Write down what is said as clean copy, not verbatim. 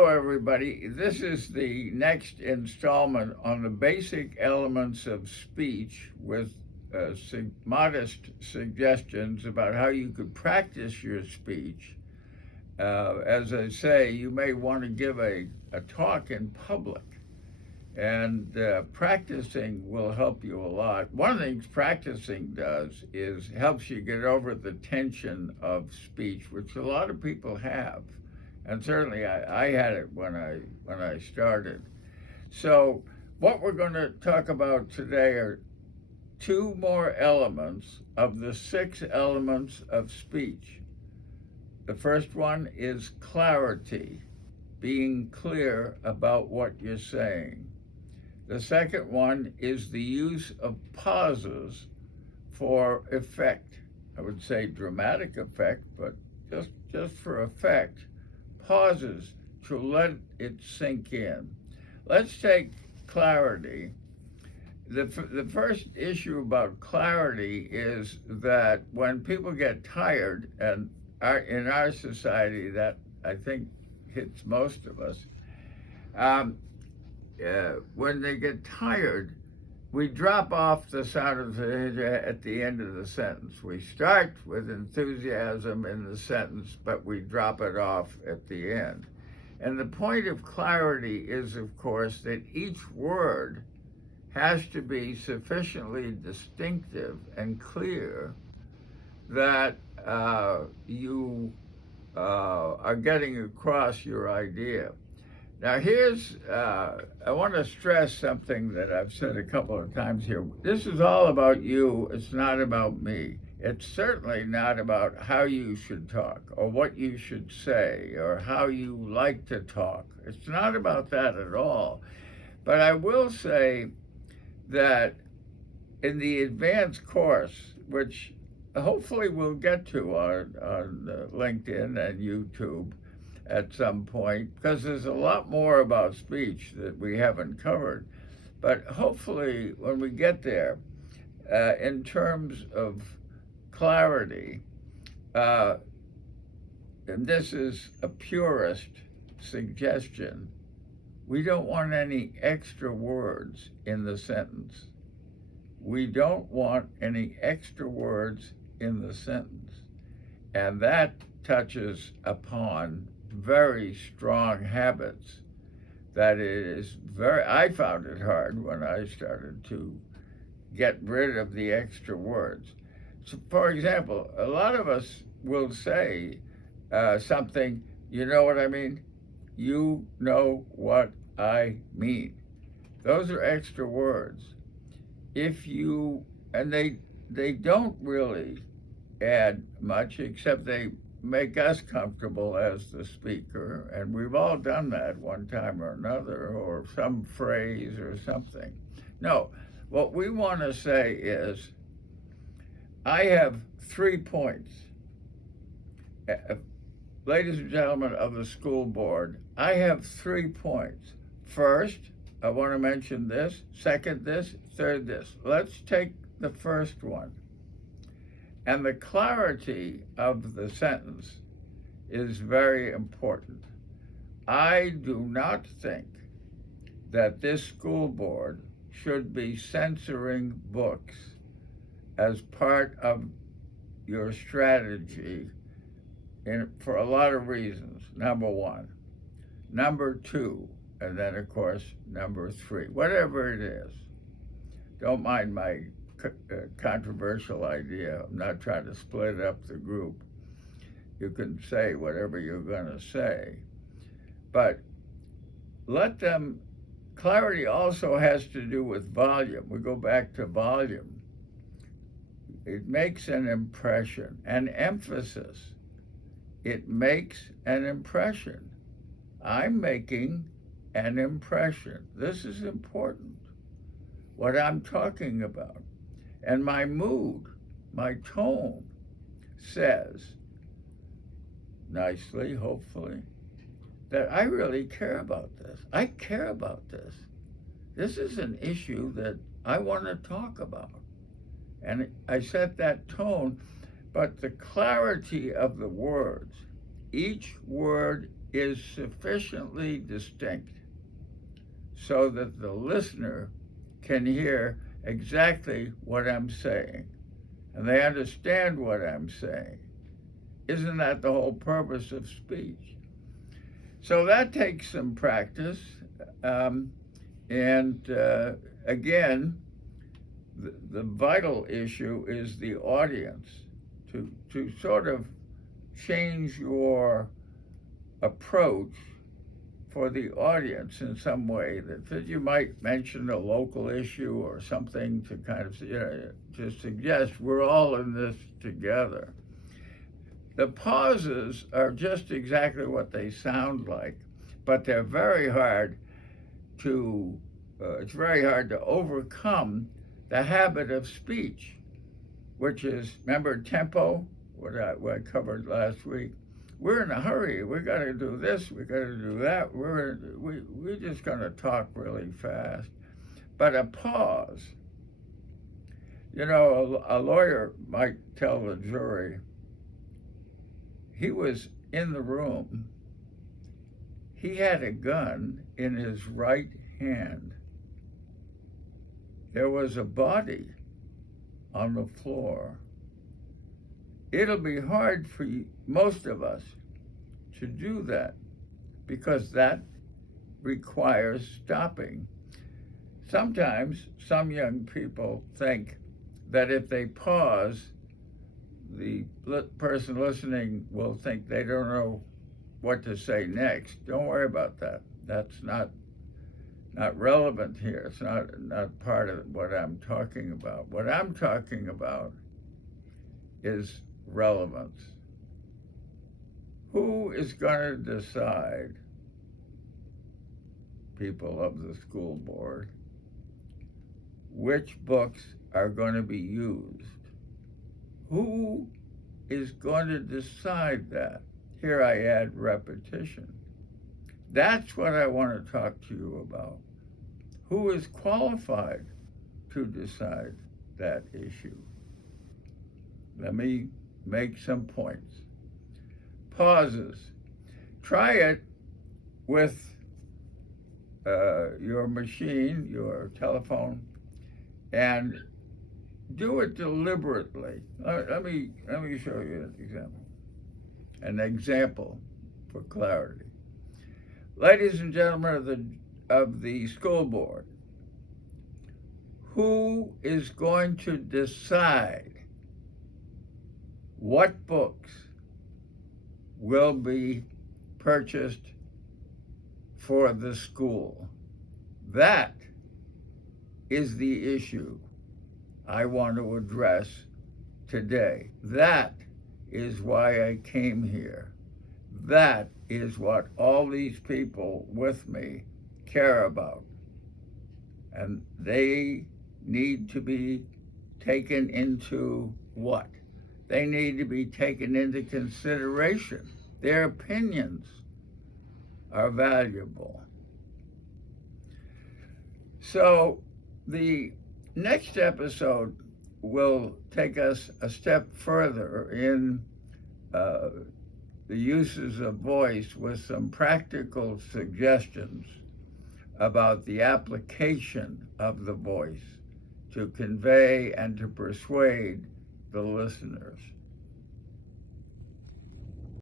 Hello, everybody. This is the next installment on the basic elements of speech with modest suggestions about how you could practice your speech. As I say, you may want to give a talk in public, and practicing will help you a lot. One of the things practicing does is helps you get over the tension of speech, which a lot of people have, and certainly I had it when I started. So what we're going to talk about today are two more elements of the six elements of speech. The first one is clarity, being clear about what you're saying. The second one is the use of pauses for effect. I would say dramatic effect, but just for effect. Pauses to let it sink in. Let's take clarity. The first issue about clarity is that when people get tired, and in our society that I think hits most of us, when they get tired, we drop off the sound of the at the end of the sentence. We start with enthusiasm in the sentence, but we drop it off at the end. And the point of clarity is, of course, that each word has to be sufficiently distinctive and clear that you are getting across your idea. Now, I want to stress something that I've said a couple of times here. This is all about you. It's not about me. It's certainly not about how you should talk or what you should say or how you like to talk. It's not about that at all. But I will say that in the advanced course, which hopefully we'll get to on LinkedIn and YouTube, at some point, because there's a lot more about speech that we haven't covered. But hopefully, when we get there, in terms of clarity, and this is a purist suggestion, we don't want any extra words in the sentence. We don't want any extra words in the sentence. And that touches upon very strong habits that I found it hard when I started to get rid of the extra words. So, for example, a lot of us will say something, you know what I mean? You know what I mean. Those are extra words. And they don't really add much, except they make us comfortable as the speaker, and we've all done that one time or another, or some phrase or something. No, what we want to say is, I have 3 points. Ladies and gentlemen of the school board, I have 3 points. First, I want to mention this. Second, this. Third, this. Let's take the first one. And the clarity of the sentence is very important. I do not think that this school board should be censoring books as part of your strategy for a lot of reasons. Number one. Number two, and then, of course, number three. Whatever it is. Don't mind my controversial idea. I'm not trying to split up the group. You can say whatever you're going to say, but clarity also has to do with volume. We go back to volume. It makes an impression, an emphasis. It makes an impression. I'm making an impression. This is important, what I'm talking about. And my mood, my tone says, nicely, hopefully, that I really care about this. I care about this. This is an issue that I want to talk about. And I set that tone, but the clarity of the words, each word is sufficiently distinct so that the listener can hear exactly what I'm saying and they understand what I'm saying. Isn't that the whole purpose of speech? So that takes some practice. And again, the vital issue is the audience to sort of change your approach for the audience in some way, that you might mention a local issue or something to kind of, to suggest we're all in this together. The pauses are just exactly what they sound like, but they're very hard to, it's very hard to overcome the habit of speech, which is, remember tempo, what I covered last week? We're in a hurry. We got to do this. We got to do that. We're just going to talk really fast. But a pause, a lawyer might tell the jury, he was in the room. He had a gun in his right hand. There was a body on the floor. It'll be hard for most of us to do that because that requires stopping. Sometimes some young people think that if they pause, the person listening will think they don't know what to say next. Don't worry about that. That's not relevant here. It's not part of what I'm talking about. What I'm talking about is relevance. Who is going to decide, people of the school board, which books are going to be used? Who is going to decide that? Here I add repetition. That's what I want to talk to you about. Who is qualified to decide that issue? Let me make some points. Pauses. Try it with your machine, your telephone, and do it deliberately. Let me show you an example for clarity. Ladies and gentlemen of the school board, who is going to decide what books will be purchased for the school? That is the issue I want to address today. That is why I came here. That is what all these people with me care about. And they need to be taken into what? They need to be taken into consideration. Their opinions are valuable. So the next episode will take us a step further in the uses of voice with some practical suggestions about the application of the voice to convey and to persuade the listeners.